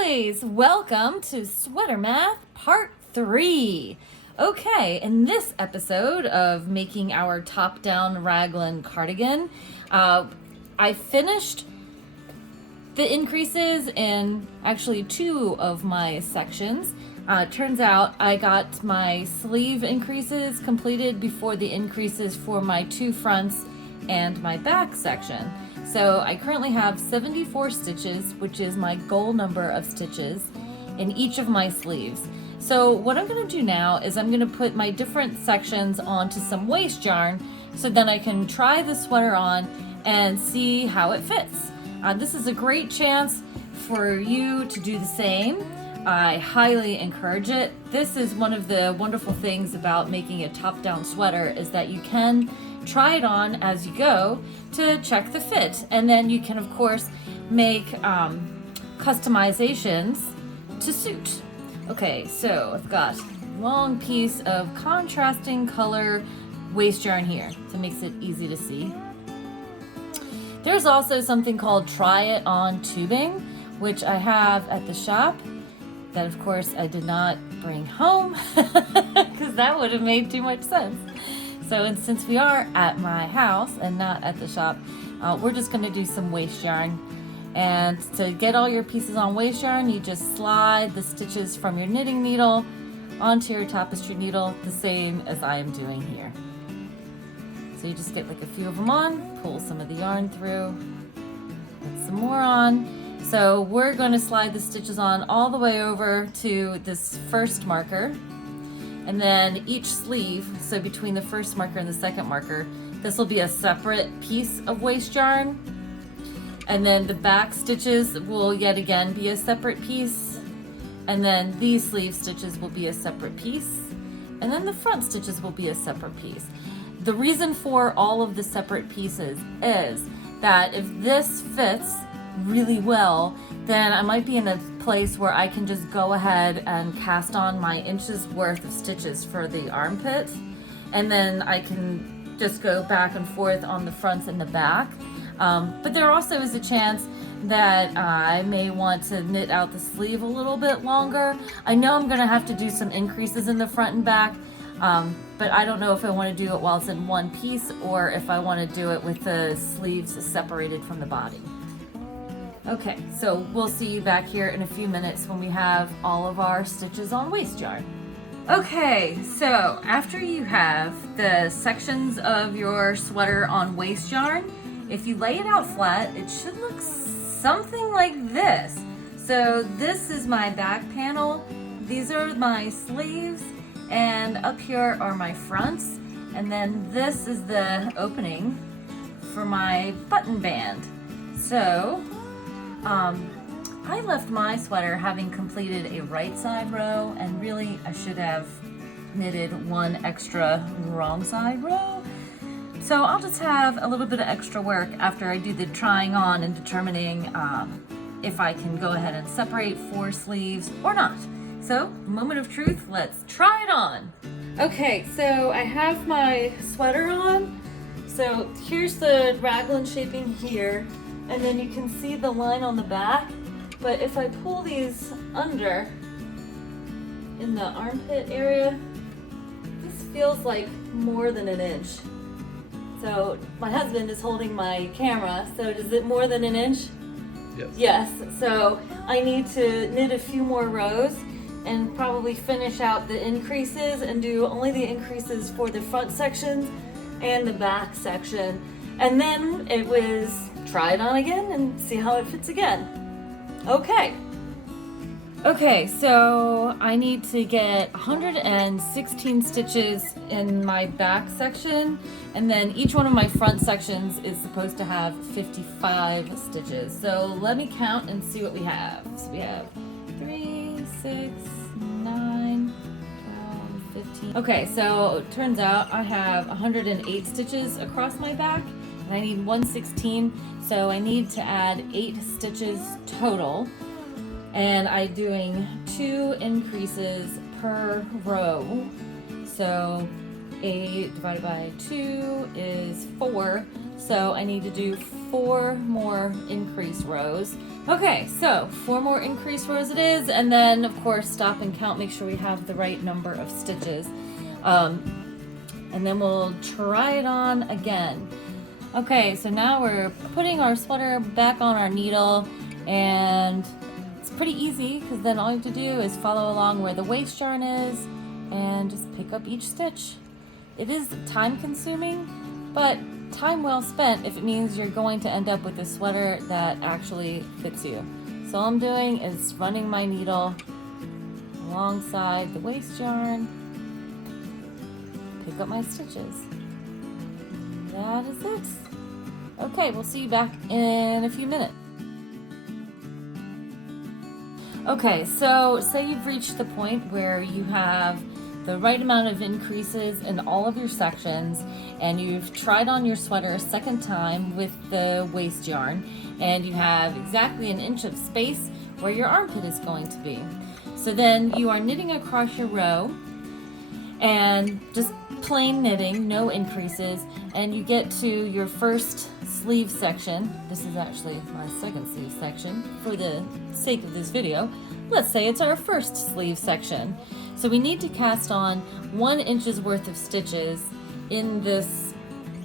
Lovelies, welcome to Sweater Math Part 3. Okay, in this episode of making our top-down raglan cardigan, I finished the increases in actually two of my sections. Turns out I got my sleeve increases completed before the increases for my two fronts and my back section. So I currently have 74 stitches, which is my goal number of stitches in each of my sleeves. So what I'm going to do now is I'm going to put my different sections onto some waste yarn so then I can try the sweater on and see how it fits. This is a great chance for you to do the same. I highly encourage it. This is one of the wonderful things about making a top-down sweater is that you can try it on as you go to check the fit, and then you can of course make customizations to suit. Okay, so I've got a long piece of contrasting color waste yarn here, so it makes it easy to see. There's also something called try it on tubing, which I have at the shop that of course I did not bring home because that would have made too much sense. So, and since we are at my house and not at the shop, we're just going to do some waste yarn. And to get all your pieces on waste yarn, you just slide the stitches from your knitting needle onto your tapestry needle, the same as I am doing here. So you just get like a few of them on, pull some of the yarn through, put some more on. So we're going to slide the stitches on all the way over to this first marker. And then each sleeve, so between the first marker and the second marker, this will be a separate piece of waste yarn. And then the back stitches will yet again be a separate piece. And then these sleeve stitches will be a separate piece. And then the front stitches will be a separate piece. The reason for all of the separate pieces is that if this fits really well, then I might be in a place where I can just go ahead and cast on my inches worth of stitches for the armpit, and then I can just go back and forth on the fronts and the back. But there also is a chance that I may want to knit out the sleeve a little bit longer. I know I'm going to have to do some increases in the front and back, but I don't know if I want to do it while it's in one piece or if I want to do it with the sleeves separated from the body. Okay, so we'll see you back here in a few minutes when we have all of our stitches on waste yarn. Okay, so after you have the sections of your sweater on waste yarn, if you lay it out flat, it should look something like this. So this is my back panel, these are my sleeves, and up here are my fronts, and then this is the opening for my button band. So I left my sweater having completed a right side row, and really I should have knitted one extra wrong side row. So I'll just have a little bit of extra work after I do the trying on and determining if I can go ahead and separate 4 sleeves or not. So, moment of truth, let's try it on. Okay, so I have my sweater on. So here's the raglan shaping here. And then you can see the line on the back, but if I pull these under in the armpit area, this feels like more than an inch. So my husband is holding my camera, so is it more than an inch? Yes. Yes, so I need to knit a few more rows and probably finish out the increases and do only the increases for the front sections and the back section. And then it was try it on again and see how it fits again. Okay, so I need to get 116 stitches in my back section, and then each one of my front sections is supposed to have 55 stitches. So let me count and see what we have. So we have 3, 6, 9, 12, 15. Okay, so it turns out I have 108 stitches across my back. I need 116, so I need to add 8 stitches total, and I'm doing 2 increases per row. So 8 divided by 2 is 4, So I need to do 4 more increased rows. Okay, so 4 more increased rows it is, and then of course stop and count, make sure we have the right number of stitches. And then we'll try it on again. Okay, so now we're putting our sweater back on our needle, and it's pretty easy because then all you have to do is follow along where the waist yarn is and just pick up each stitch. It is time consuming, but time well spent if it means you're going to end up with a sweater that actually fits you. So all I'm doing is running my needle alongside the waist yarn, pick up my stitches. That is it. Okay, we'll see you back in a few minutes. Okay, so say you've reached the point where you have the right amount of increases in all of your sections, and you've tried on your sweater a second time with the waist yarn, and you have exactly 1 inch of space where your armpit is going to be. So then you are knitting across your row and just plain knitting, no increases, and you get to your first sleeve section. This is actually my second sleeve section for the sake of this video. Let's say it's our first sleeve section. So we need to cast on 1 inch's worth of stitches in this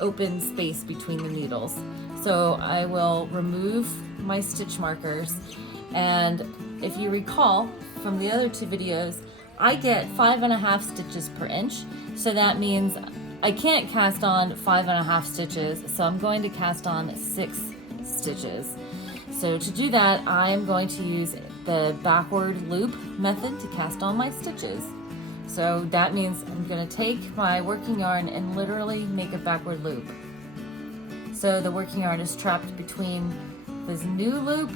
open space between the needles. So I will remove my stitch markers, and if you recall from the other 2 videos, I get 5.5 stitches per inch. So that means I can't cast on 5.5 stitches, so I'm going to cast on 6 stitches. So to do that, I am going to use the backward loop method to cast on my stitches. So that means I'm going to take my working yarn and literally make a backward loop. So the working yarn is trapped between this new loop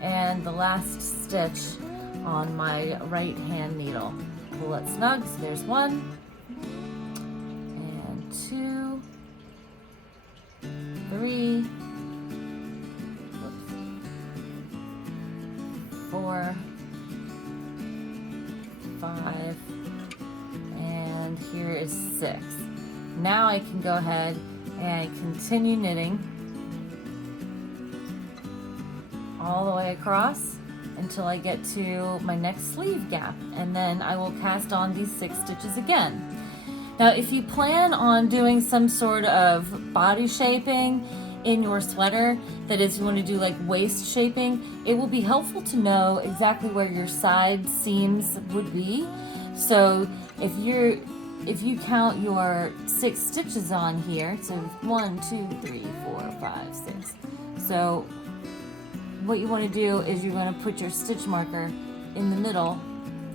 and the last stitch on my right hand needle. Pull it snug, so there's 1 and 2, 3, 4, 5, and here is 6. Now I can go ahead and continue knitting all the way across until I get to my next sleeve gap, and then I will cast on these 6 stitches again. Now if you plan on doing some sort of body shaping in your sweater, that is, you want to do like waist shaping, it will be helpful to know exactly where your side seams would be. So if you count your 6 stitches on here, so 1, 2, 3, 4, 5, 6. So what you want to do is you're going to put your stitch marker in the middle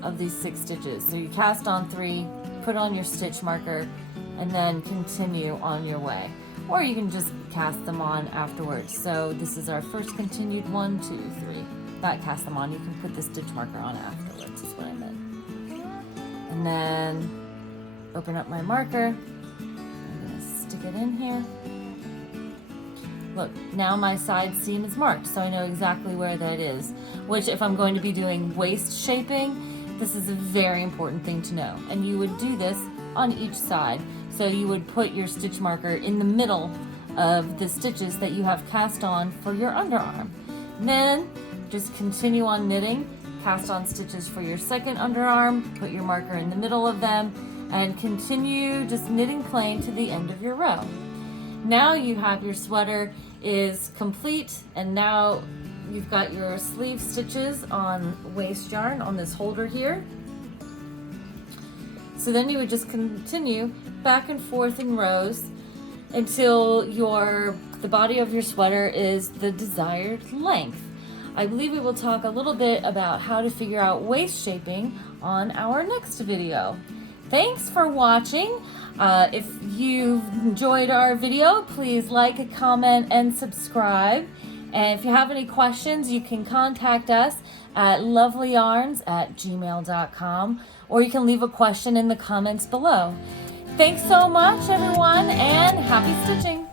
of these 6 stitches. So you cast on 3, put on your stitch marker, and then continue on your way. Or you can just cast them on afterwards. So this is our first continued 1, 2, 3. Not cast them on, you can put the stitch marker on afterwards, is what I meant. And then open up my marker. I'm going to stick it in here. Look, now my side seam is marked, so I know exactly where that is. Which, if I'm going to be doing waist shaping, this is a very important thing to know. And you would do this on each side. So you would put your stitch marker in the middle of the stitches that you have cast on for your underarm. Then just continue on knitting, cast on stitches for your second underarm, put your marker in the middle of them, and continue just knitting plain to the end of your row. Now you have your sweater is complete, and now you've got your sleeve stitches on waist yarn on this holder here. So then you would just continue back and forth in rows until the body of your sweater is the desired length. I believe we will talk a little bit about how to figure out waist shaping on our next video. Thanks for watching. If you've enjoyed our video, please like, comment, and subscribe. And if you have any questions, you can contact us at lovelyarns@gmail.com, or you can leave a question in the comments below. Thanks so much, everyone, and happy stitching!